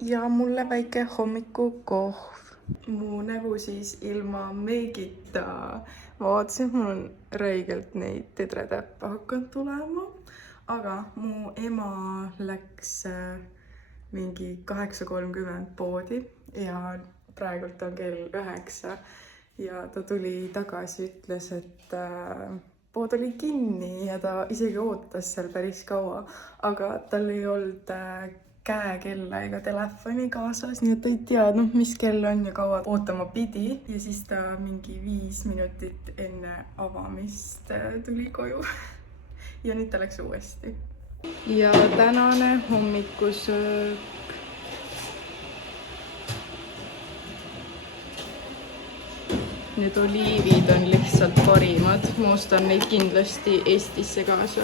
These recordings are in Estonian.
ja mulle väike hommikukohv. Mu nägu siis ilma meigita. Ma vaatasin, et mul on räigelt neid tedretäppe hakanud tulema. Aga mu ema läks mingi 8:30 poodi ja praegult on kell 9. Ja ta tuli tagasi, ütles, et pood oli kinni ja ta isegi ootas seal päris kaua. Aga tal ei olnud käekella ega telefoni kaasas, nii et ta ei teadnud, mis kell on ja kaua ootama pidi. Ja siis ta mingi 5 minutit enne avamist tuli koju. Ja nüüd ta läks uuesti. Ja tänane hommikusöök. Need oliivid on lihtsalt parimad. Ma ostan neid kindlasti Eestisse kaasa.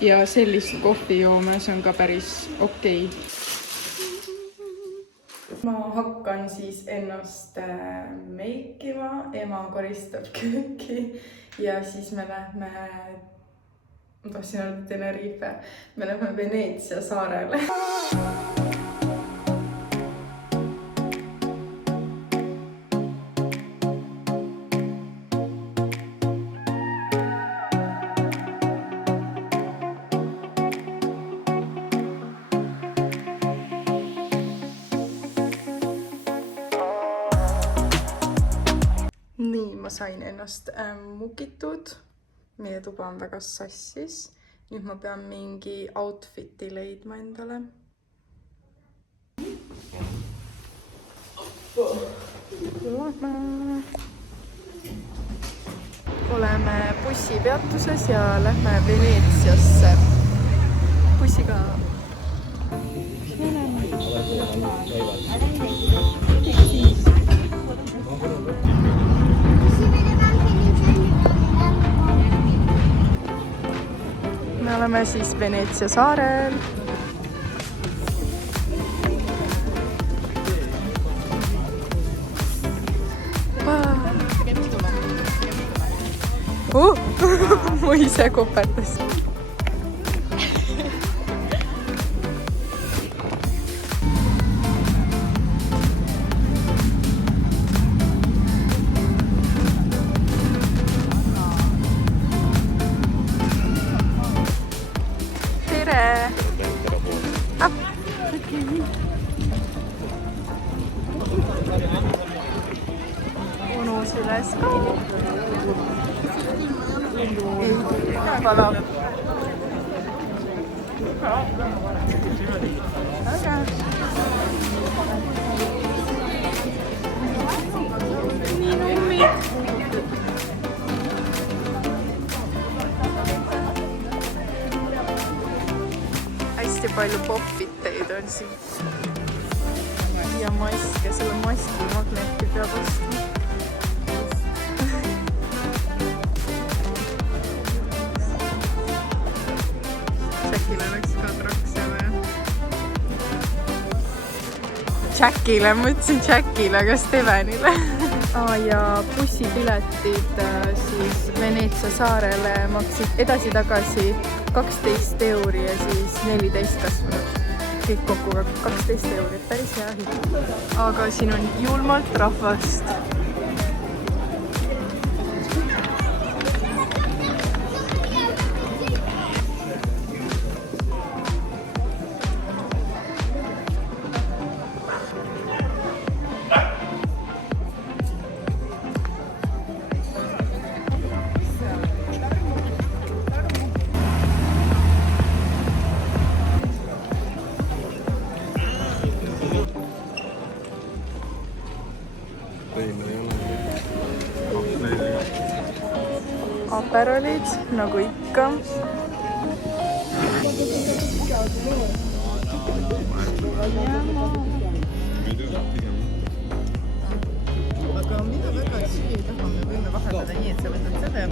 Ja sellist kohvi joome, see on ka päris okei. Ma hakkan siis ennast meikima. Ema koristab kööki ja siis me lähme, ma tahtsin öelda Tenerife, me lähme Veneetsia saarele. Nii, ma sain ennast mukitud. Meie tuba on väga sassis. Nüüd ma pean mingi outfiti leidma endale. Oleme bussipeatuses ja lähme Veneetsiasse bussiga. Me oleme siis Veneetsia saarel. Mu ise kopetas. Unus üles ka. Ei, kala. Aga. Nii nummi. Hästi palju popiteid on siin. Ja maske, selle maski magneti peab ostma. Jackile läks ka trakse või? Jackile, ma ütlesin Jackile, aga Stevenile. Ja bussipiletid siis Veneetsia saarele maksid edasi-tagasi 12 € ja siis 14 kasvanud. Kõik kokku 12 €, päris hea hind. Aga siin on julmalt rahvast. Aperolid, nagu ikka. Aga mida väga süüa ei taha, me võime vahetada nii, et sa võtad seda ja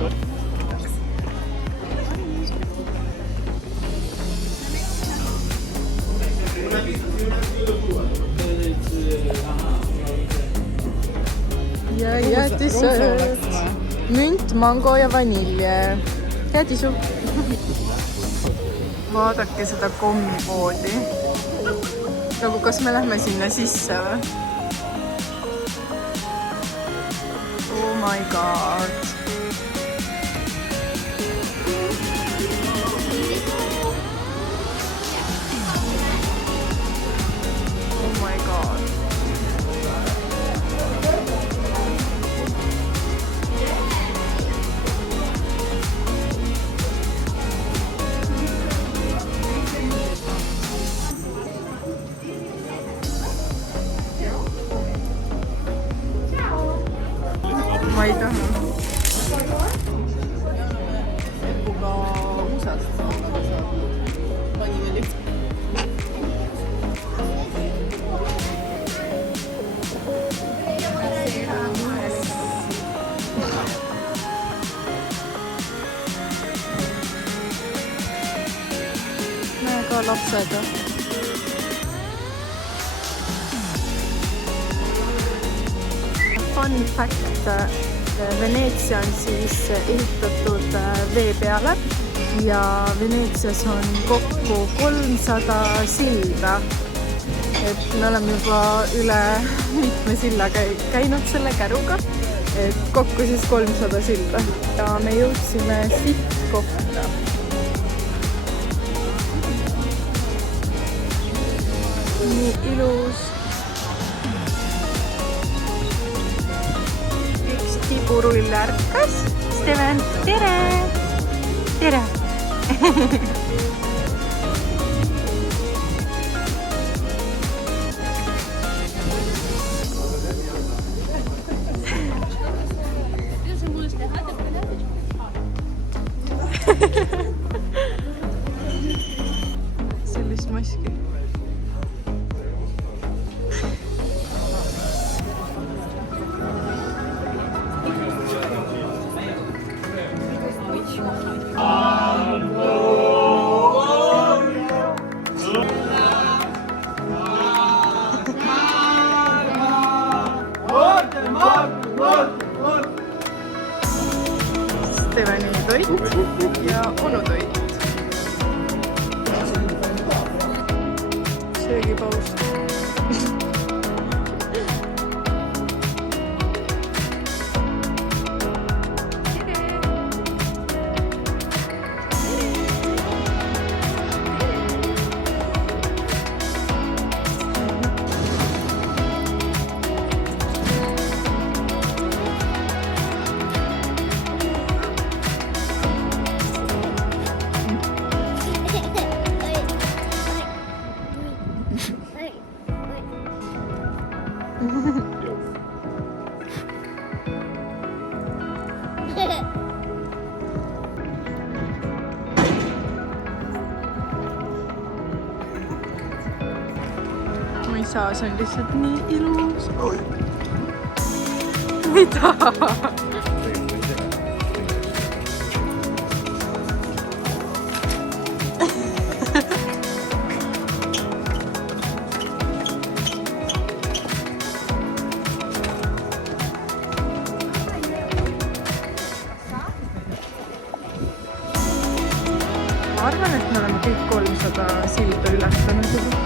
ja jäätisööt. Münt, mango ja vanilje. Head isu. Vaadake seda kommipoodi. nagu kas me lähme sinna sisse või? Oh my god. Oh my god. Ma ei taha. Ka USA-st pani veel üks. Näe ka lapsed. Fun fact. Veneetsia on siis ehitatud vee peale ja Veneetsias on kokku 300 silda. Et me oleme juba üle mitme silla käinud selle käruga, et kokku siis 300 silda. Ja me jõudsime sihtkohta. Nii ilus. Tiburull ärkas. Steven, tere! Tere! Sellist maski. Steveni toit ja onu toit. Söögipaus. Ma ei saa, see on lihtsalt nii ilus. Mida? Ma arvan, et me oleme kõik 300 silda ületanud juba.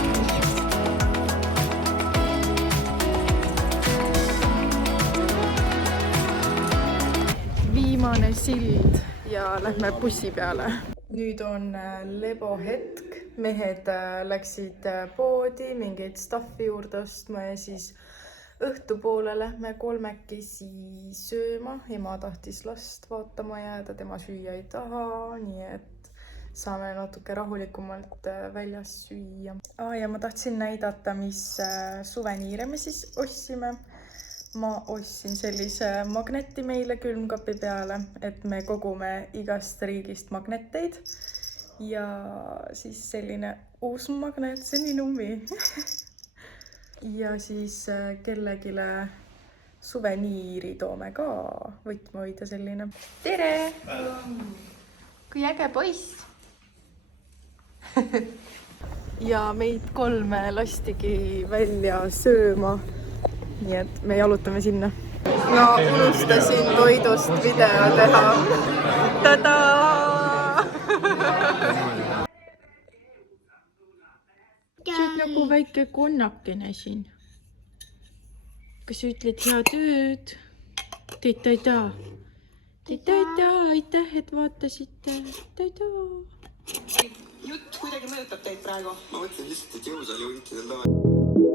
Viimane sild ja lähme bussi peale. Nüüd on lebohetk. Mehed läksid poodi mingeid staffi juurde ostma ja siis õhtupoole lähme kolmekesi sööma. Ema tahtis last vaatama jääda, tema süüa ei taha, nii et saame natuke rahulikumalt väljas süüa. Ja ma tahtsin näidata, mis suveniire me siis ostsime. Ma ostsin sellise magneti meile külmkapi peale, et me kogume igast riigist magneteid. Ja siis selline uus magnet, see on nii nummi. Ja siis kellegile suveniiri toome ka, võtmehoidja selline. Tere! Kui äge poiss! Ja meid 3 lastigi välja sööma. Nii et me jalutame sinna. No unustasin toidust video teha. Tadaa! Чуть nagu väike konnakene siin. Kas sa ütled head ööd? Tita. Aitäh, et vaatasite. Tita. Jutt kuidagi mõjutab teid praegu? Ma mõtlen lihtsalt, et jõusaali juhtidel